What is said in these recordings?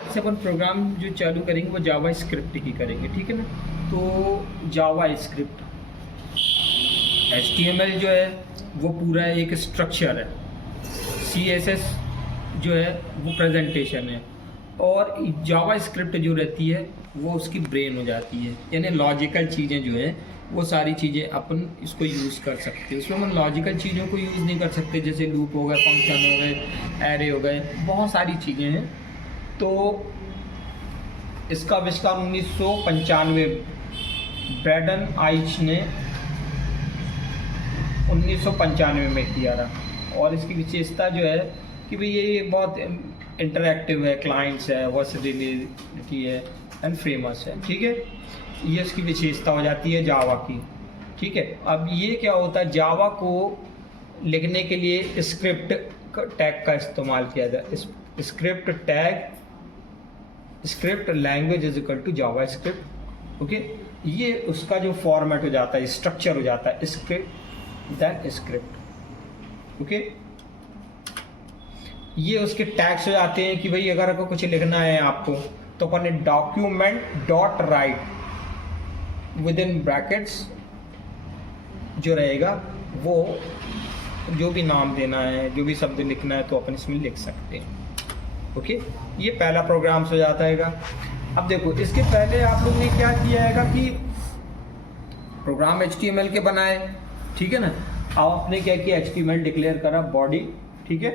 से अपन प्रोग्राम जो चालू करेंगे वो जावा स्क्रिप्ट की करेंगे, ठीक है ना। तो जावा स्क्रिप्ट HTML जो है वो पूरा एक स्ट्रक्चर है, CSS जो है वो प्रेजेंटेशन है, और जावा स्क्रिप्ट जो रहती है वो उसकी ब्रेन हो जाती है, यानी लॉजिकल चीज़ें जो है वो सारी चीज़ें अपन इसको यूज़ कर सकते हैं। उसमें हम लॉजिकल चीज़ों को यूज़ नहीं कर सकते, जैसे लूप हो गए, फंक्शन हो गए, एरे हो गए, बहुत सारी चीज़ें हैं। तो इसका आविष्कार 1995 ब्रैडन आइच ने 1995 में किया था। और इसकी विशेषता जो है कि भाई ये बहुत इंटरैक्टिव है, क्लाइंट्स है, वर्सेटिलिटी है एंड फेमस है, ठीक है। ये इसकी विशेषता हो जाती है जावा की, ठीक है। अब ये क्या होता है, जावा को लिखने के लिए स्क्रिप्ट टैग का इस्तेमाल किया जाए। Script tag, script language is equal to JavaScript, okay. ये उसका जो फॉर्मेट हो जाता है, स्ट्रक्चर हो जाता है, स्क्रिप्ट देन स्क्रिप्ट, ओके। ये उसके टैग्स हो जाते हैं कि भाई अगर आपको कुछ लिखना है आपको, तो अपन document dot write with in brackets जो रहेगा वो जो भी नाम देना है, जो भी शब्द लिखना है, तो अपन इसमें लिख सकते हैं, ओके। ये पहला प्रोग्राम हो जाता है। अब देखो, इसके पहले आप लोग ने क्या किया है कि प्रोग्राम HTML के बनाए, ठीक है ना। अब आपने क्या किया, HTML डिक्लेयर करा बॉडी, ठीक है,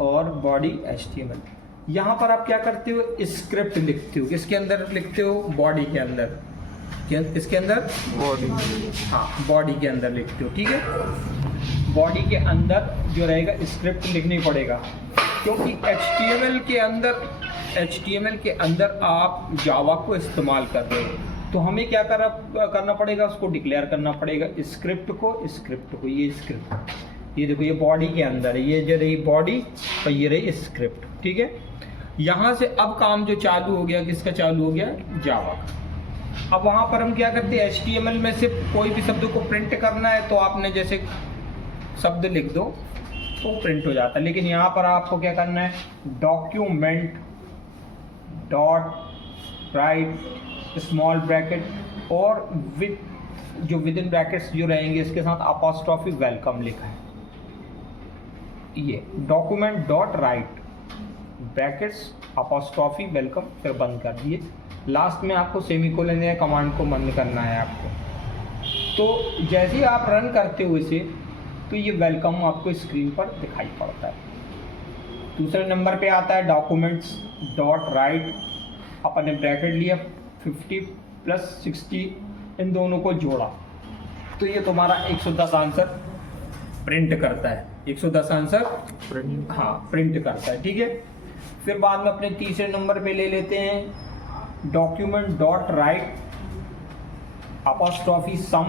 और बॉडी HTML। यहाँ पर आप क्या करते हो, स्क्रिप्ट लिखते हो। किसके अंदर लिखते हो, बॉडी के अंदर। इसके अंदर बॉडी, हाँ, बॉडी के अंदर लिखते हो, ठीक है। बॉडी के अंदर जो रहेगा स्क्रिप्ट लिखनी पड़ेगा, क्योंकि HTML के अंदर आप जावा को इस्तेमाल कर रहे हो, तो हमें क्या करना पड़ेगा, उसको डिक्लेयर करना पड़ेगा, स्क्रिप्ट को। ये स्क्रिप्ट, ये देखो, ये बॉडी के अंदर है, ये जो रही बॉडी और ये रही स्क्रिप्ट, ठीक है। यहाँ से अब काम जो चालू हो गया, किसका चालू हो गया, जावा का। अब वहाँ पर हम क्या करते हैं, HTML में से कोई भी शब्द को प्रिंट करना है तो आपने जैसे शब्द लिख दो तो प्रिंट हो जाता है। लेकिन यहाँ पर आपको क्या करना है, document dot right small bracket और विद इन ब्रैकेट्स जो रहेंगे इसके साथ अपॉस्ट्रोफी वेलकम लिखा है। ये document dot right brackets apostrophe welcome, फिर बंद कर दिए। लास्ट में आपको सेमीकोलन या कमांड को बंद करना है आपको। तो जैसे ही आप रन करते हो इसे, तो ये वेलकम आपको स्क्रीन पर दिखाई पड़ता है। दूसरे नंबर पे आता है डॉक्यूमेंट्स डॉट राइट, अपन ने ब्रैकेट लिया, 50 प्लस 60 इन दोनों को जोड़ा, तो ये तुम्हारा 110 आंसर प्रिंट करता है। 110 आंसर प्रिंट, हाँ, प्रिंट करता है, ठीक है। फिर बाद में अपने तीसरे नंबर पे ले लेते हैं डॉक्यूमेंट डॉट राइट अपॉस्ट्रोफी सम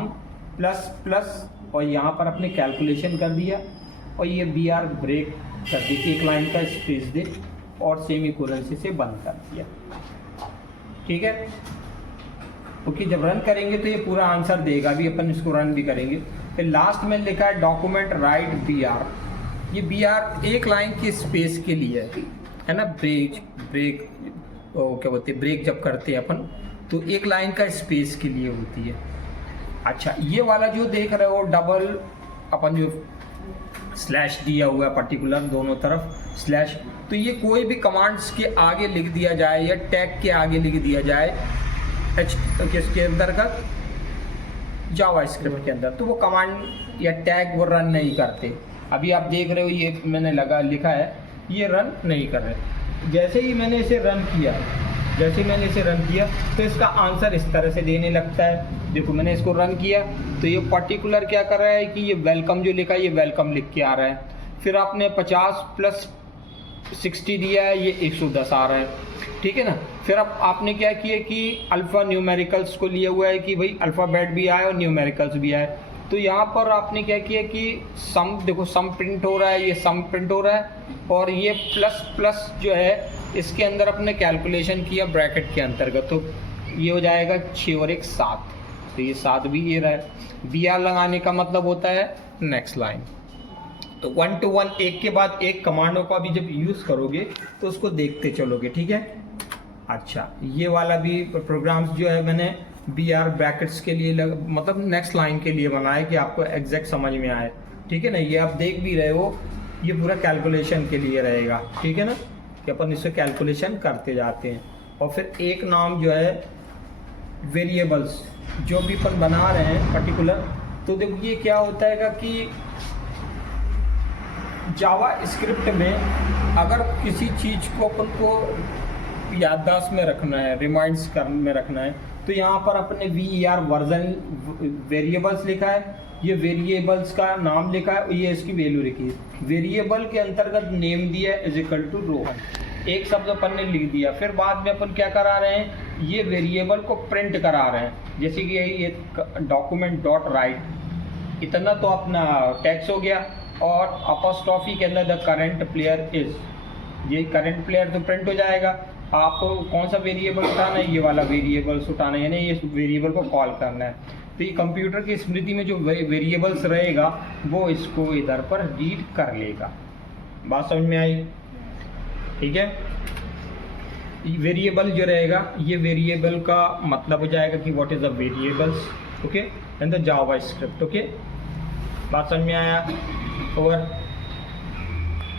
प्लस प्लस, और यहाँ पर अपने कैलकुलेशन कर दिया, और ये BR ब्रेक कर दी, एक लाइन का स्पेस दे और सेमीकोलन से बंद कर दिया, ठीक है। क्योंकि जब रन करेंगे तो ये पूरा आंसर देगा, अभी अपन इसको रन भी करेंगे। फिर लास्ट में लिखा है डॉक्यूमेंट राइट BR, ये BR एक लाइन के स्पेस के लिए है ना। ब्रेक क्या बोलते हैं, ब्रेक जब करते हैं अपन तो एक लाइन का स्पेस के लिए होती है। अच्छा, ये वाला जो देख रहे हो डबल, अपन जो स्लैश दिया हुआ है पर्टिकुलर दोनों तरफ स्लैश, तो ये कोई भी कमांड्स के आगे लिख दिया जाए या टैग के आगे लिख दिया जाए किसके अंतर्गत, जावा स्क्रिप्ट के अंदर, तो वो कमांड या टैग वो रन नहीं करते। अभी आप देख रहे हो ये मैंने लिखा है, ये रन नहीं कर रहे। जैसे ही मैंने इसे रन किया तो इसका आंसर इस तरह से देने लगता है। देखो, मैंने इसको रन किया तो ये पर्टिकुलर क्या कर रहा है कि ये वेलकम जो लिखा है ये वेलकम लिख के आ रहा है। फिर आपने 50 प्लस 60 दिया है, ये 110 आ रहा है, ठीक है ना। फिर अब आपने क्या किया कि अल्फ़ा न्यूमेरिकल्स को लिया हुआ है कि भाई अल्फ़ाबेट भी आए और न्यूमेरिकल्स भी आए। तो यहाँ पर आपने क्या किया कि सम, देखो सम प्रिंट हो रहा है, ये सम प्रिंट हो रहा है, और ये प्लस प्लस जो है इसके अंदर अपने कैलकुलेशन किया ब्रैकेट के अंतर्गत, तो ये हो जाएगा 6 और 1 7, तो ये 7 भी ये रहा है। BR लगाने का मतलब होता है नेक्स्ट लाइन। तो 1 to 1 एक के बाद एक कमांडों का भी जब यूज़ करोगे तो उसको देखते चलोगे, ठीक है। अच्छा, ये वाला भी प्रोग्राम्स जो है मैंने बी आर ब्रैकेट्स के लिए मतलब नेक्स्ट लाइन के लिए बनाया कि आपको एग्जैक्ट समझ में आए, ठीक है ना। ये आप देख भी रहे हो, ये पूरा कैलकुलेशन के लिए रहेगा, ठीक है ना, कि अपन इससे कैलकुलेशन करते जाते हैं। और फिर एक नाम जो है वेरिएबल्स जो भी अपन बना रहे हैं पर्टिकुलर, तो देखो ये क्या होता है कि जावा स्क्रिप्ट में अगर किसी चीज़ को अपन को याददाश्त में रखना है, रिमाइंड्स करने में रखना है, तो यहाँ पर अपने VER वर्जन वेरिएबल्स लिखा है, ये वेरिएबल्स का नाम लिखा है, ये इसकी वैल्यू लिखी है। वेरिएबल के अंतर्गत नेम दिया है इज इक्वल टू रोहन, एक शब्द अपन ने लिख दिया। फिर बाद में अपन क्या करा रहे हैं, ये वेरिएबल को प्रिंट करा रहे हैं, जैसे कि ये डॉक्यूमेंट डॉट राइट, इतना तो अपना टेक्स्ट हो गया, और अपॉस्ट्रॉफी के अंदर द करंट प्लेयर इज, ये करंट प्लेयर तो प्रिंट हो जाएगा। आपको कौन सा वेरिएबल उठाना है, ये वाला वेरिएबल्स उठाना है, यानी ये वेरिएबल को कॉल करना है। तो ये कंप्यूटर की स्मृति में जो वेरिएबल्स रहेगा वो इसको इधर पर रीड कर लेगा। बात समझ में आई, ठीक है। वेरिएबल जो रहेगा, ये वेरिएबल का मतलब हो जाएगा कि what is the variables, okay, in the Java script, okay. बात समझ में आया, ओवर।